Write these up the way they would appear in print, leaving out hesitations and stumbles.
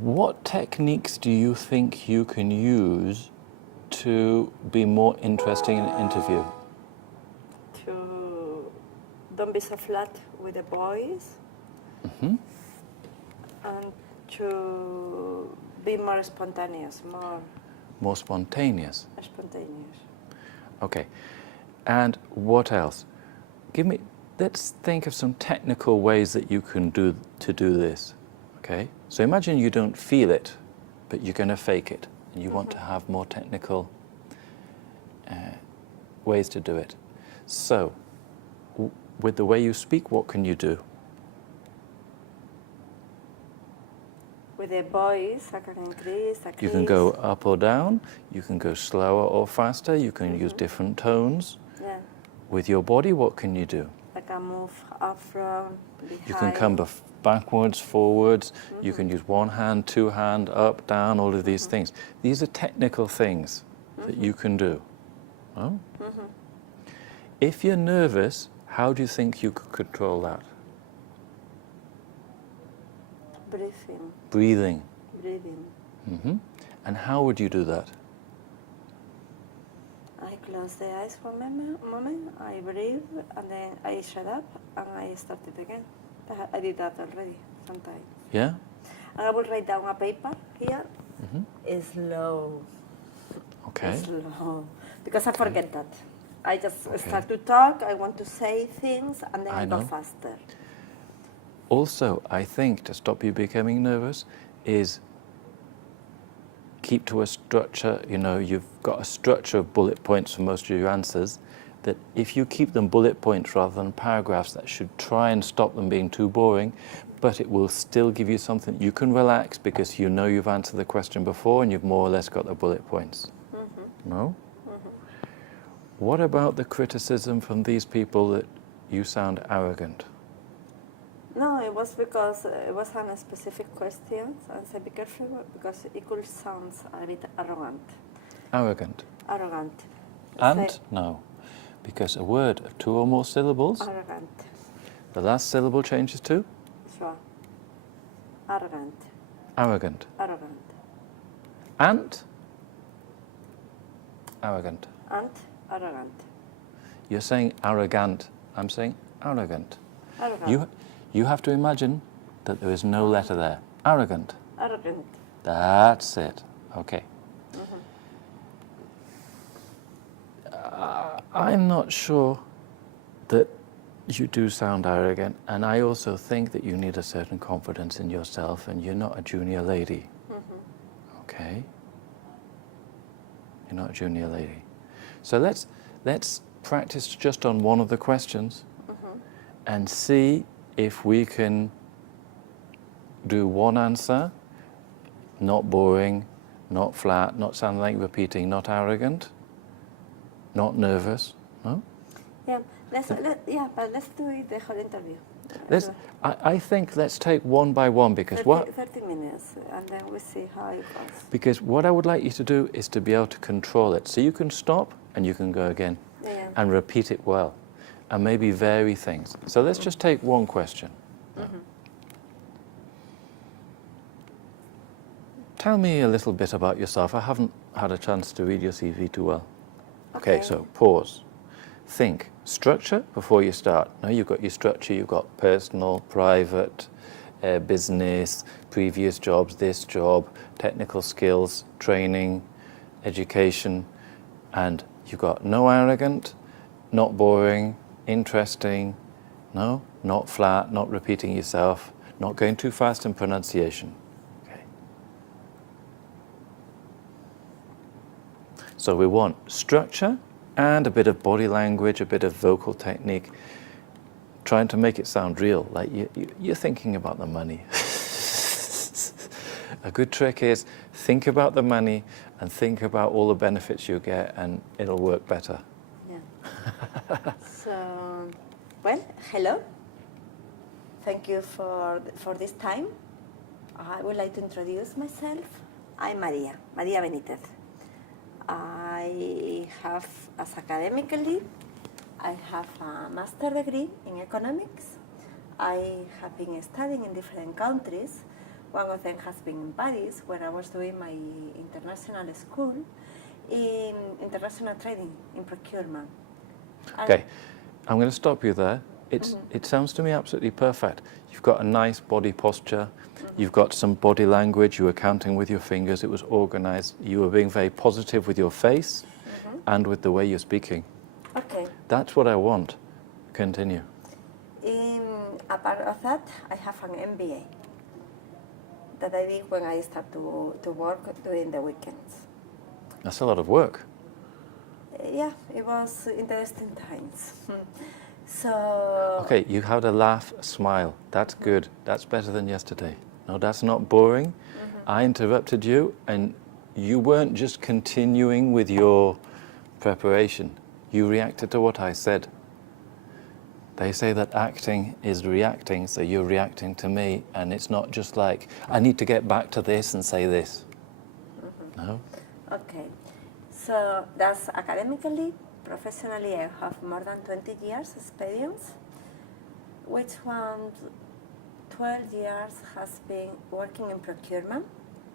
What techniques do you think you can use to be more interesting in an interview? To don't be so flat with the voice, Mm-hmm. and to be more spontaneous, More spontaneous. spontaneous. Okay. And what else? Let's think of some technical ways that you can do this. Okay? So imagine you don't feel it, but you're going to fake it, and you want to have more technical ways to do it. So, with the way you speak, what can you do? With the voice, I can increase, decrease. You can go up or down, you can go slower or faster, you can use different tones. Yeah. With your body, what can you do? I can move up from behind. You can come backwards, forwards, you can use one hand, two hand, up, down, all of these things. These are technical things that you can do. Oh? If you're nervous, how do you think you could control that? Breathing. Breathing. Breathing. Mm-hmm. And how would you do that? I close the eyes for a moment, I breathe, and then I shut up, and I start it again. I did that already, sometimes. Yeah? And I will write down a paper here. Mm-hmm. Slow. Okay. Slow. Because I forget that. I just start to talk, I want to say things, and then I go faster. Also, I think, to stop you becoming nervous, is keep to a structure. You know, you've got a structure of bullet points for most of your answers, that if you keep them bullet points rather than paragraphs, that should try and stop them being too boring, but it will still give you something. You can relax because you know you've answered the question before and you've more or less got the bullet points. No? What about the criticism from these people that you sound arrogant? No, it was because it was on a specific question, and said be careful because it could sound a bit arrogant. Arrogant? Arrogant. And? No. Because a word of two or more syllables, arrogant. the last syllable changes to? Sure. Arrogant. Arrogant. Arrogant. And? Arrogant. And arrogant. You're saying arrogant. I'm saying arrogant. Arrogant. You have to imagine that there is no letter there. Arrogant. Arrogant. That's it. Okay. I'm not sure that you do sound arrogant, and I also think that you need a certain confidence in yourself, and you're not a junior lady. Okay? You're not a junior lady. So let's practice just on one of the questions and see if we can do one answer, not boring, not flat, not sounding like repeating, not arrogant, not nervous. No? Yeah, but let's do it the whole interview. I think let's take one by one, because 30 minutes, and then we'll see how it goes. Because what I would like you to do is to be able to control it. So you can stop and you can go again and repeat it well, and maybe vary things. So let's just take one question. Tell me a little bit about yourself. I haven't had a chance to read your CV too well. Okay, so pause. Think. Structure before you start. Now you've got your structure, you've got personal, private, business, previous jobs, this job, technical skills, training, education, and you've got no arrogant, not boring, interesting, no, not flat, not repeating yourself, not going too fast in pronunciation. Okay. So we want structure and a bit of body language, a bit of vocal technique, trying to make it sound real, like you're thinking about the money. A good trick is think about the money and think about all the benefits you get, and it'll work better. Yeah. So, well, hello. Thank you for this time. I would like to introduce myself. I'm Maria Benitez. I have, as academically, I have a master's degree in economics. I have been studying in different countries, One of them has been in Paris, where I was doing my international school in international trading, in procurement. Okay, I'm going to stop you there. It sounds to me absolutely perfect. You've got a nice body posture, you've got some body language, you were counting with your fingers, it was organized, you were being very positive with your face and with the way you're speaking. Okay. That's what I want. Continue. Apart of that, I have an MBA that I did when I started to work during the weekends. That's a lot of work. Yeah, it was interesting times. So... Okay, you had a laugh, a smile. That's good. That's better than yesterday. No, that's not boring. I interrupted you and you weren't just continuing with your preparation. You reacted to what I said. They say that acting is reacting, so you're reacting to me, and it's not just like, I need to get back to this and say this. No? Okay, so that's academically. Professionally, I have more than 20 years experience, which one 12 years has been working in procurement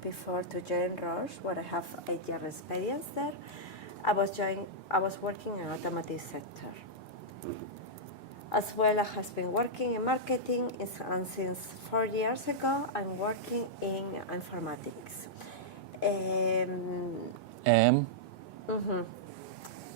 before to join Roche, where I have 8 years experience there. I was working in automotive sector. As well, I have been working in marketing, and since 4 years ago, I'm working in informatics.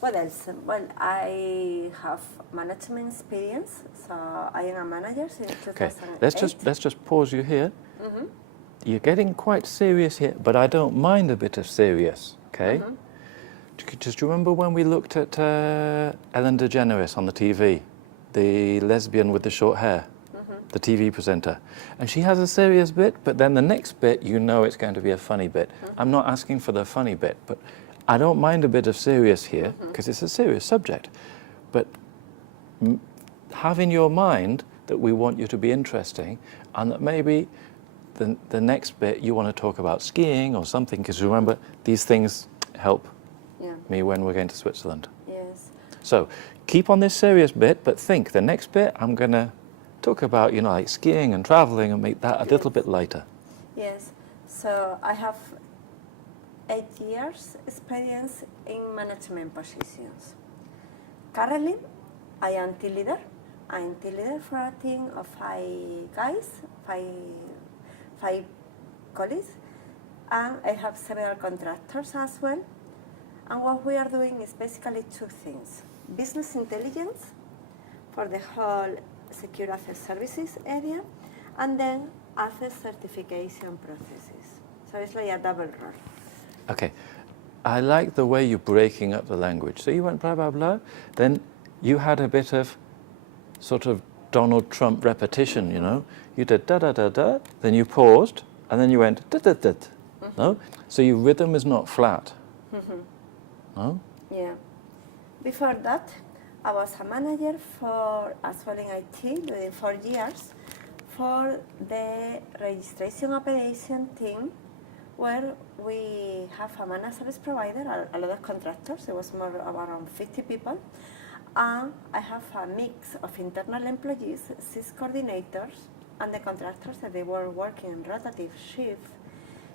What else? Well, I have management experience, so I am a manager since 2008. Okay, let's just pause you here. You're getting quite serious here, but I don't mind a bit of serious, okay? Do you remember when we looked at Ellen DeGeneres on the TV? The lesbian with the short hair, the TV presenter. And she has a serious bit, but then the next bit, you know it's going to be a funny bit. I'm not asking for the funny bit, but I don't mind a bit of serious here, because it's a serious subject. But have in your mind that we want you to be interesting, and that maybe the next bit you want to talk about skiing or something, because remember, these things help me when we're going to Switzerland. Yes. So keep on this serious bit, but think the next bit I'm going to talk about, you know, like skiing and traveling and make that a little bit lighter. Yes. So I have 8 years experience in management positions. Currently, I am team leader. I am team leader for a team of 5 guys, five colleagues, and I have several contractors as well. And what we are doing is basically 2 things. Business intelligence for the whole secure access services area, and then access certification processes. So it's like a double role. Okay, I like the way you're breaking up the language. So you went blah, blah, blah, then you had a bit of sort of Donald Trump repetition, you know. You did da, da, da, da, then you paused, and then you went da, da, da, no? So your rhythm is not flat. No? Yeah. Before that, I was a manager for, as well in IT, during 4 years, for the registration operation team, where we have a managed service provider, a lot of contractors, it was more around 50 people, and I have a mix of internal employees, 6 coordinators, and the contractors that they were working in rotative shift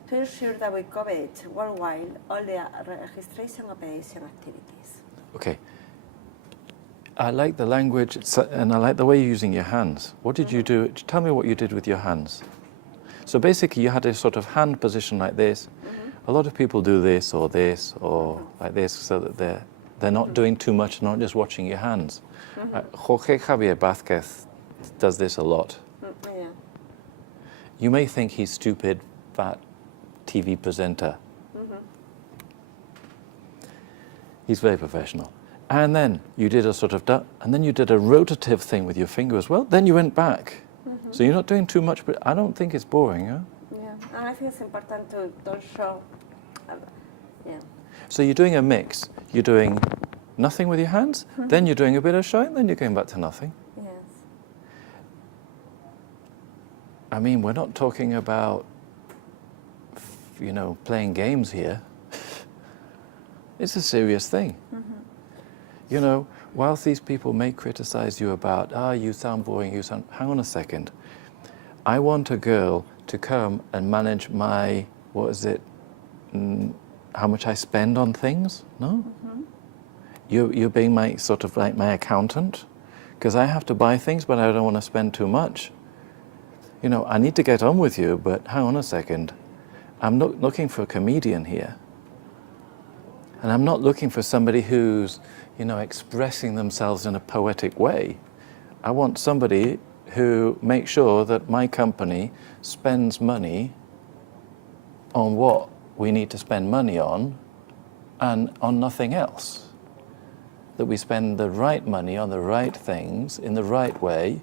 to ensure that we covered worldwide all the registration operation activities. Okay. I like the language, and I like the way you're using your hands. What did you do? Tell me what you did with your hands. So basically you had a sort of hand position like this. A lot of people do this or like this, so that they're not doing too much, not just watching your hands. Jorge Javier Vázquez does this a lot. Yeah. You may think he's stupid, fat TV presenter. He's very professional. And then you did a sort of, and then you did a rotative thing with your finger as well. Then you went back. So you're not doing too much, but I don't think it's boring, huh? Yeah, and I think it's important to don't show. Yeah. So you're doing a mix. You're doing nothing with your hands, then you're doing a bit of showing, then you're going back to nothing. Yes. I mean, we're not talking about, you know, playing games here. It's a serious thing. You know, whilst these people may criticize you about, you sound boring, hang on a second. I want a girl to come and manage my, how much I spend on things, no? Mm-hmm. You're being my sort of like my accountant, because I have to buy things, but I don't want to spend too much. You know, I need to get on with you, but hang on a second. I'm not looking for a comedian here. And I'm not looking for somebody who's, you know, expressing themselves in a poetic way. I want somebody who makes sure that my company spends money on what we need to spend money on and on nothing else. That we spend the right money on the right things in the right way.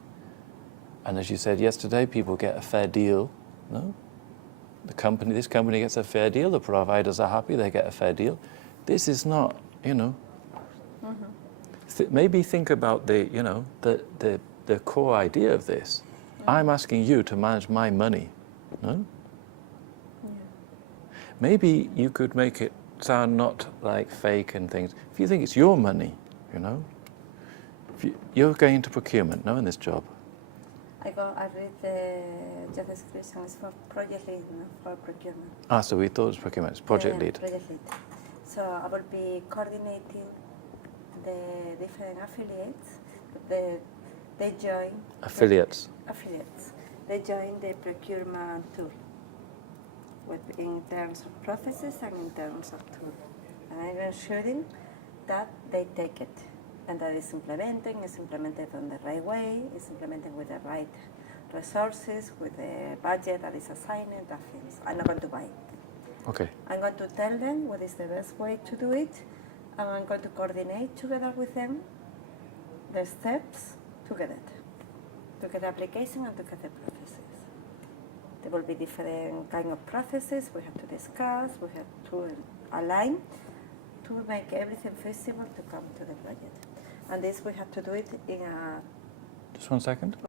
And as you said yesterday, people get a fair deal, no? This company gets a fair deal, the providers are happy, they get a fair deal. This is not, you know, maybe think about the, you know, the core idea of this. I'm asking you to manage my money, no? Yeah. Maybe you could make it sound not like fake and things. If you think it's your money, you know, you're going into procurement, no, in this job. I read the job description. It's for project lead, no? For procurement. So we thought it was procurement. It's project lead. Project lead. So I will be coordinating the different affiliates. They join. Affiliates. They join the procurement tool in terms of processes and in terms of tool. And I'm ensuring that they take it and that it's implemented on the right way, it's implemented with the right resources, with the budget that is assigned, that things. I'm not going to buy it. Okay. I'm going to tell them what is the best way to do it, and I'm going to coordinate together with them the steps to get the application and to get the processes. There will be different kind of processes we have to discuss, we have to align to make everything feasible to come to the project. And this we have to do it in a... Just 1 second.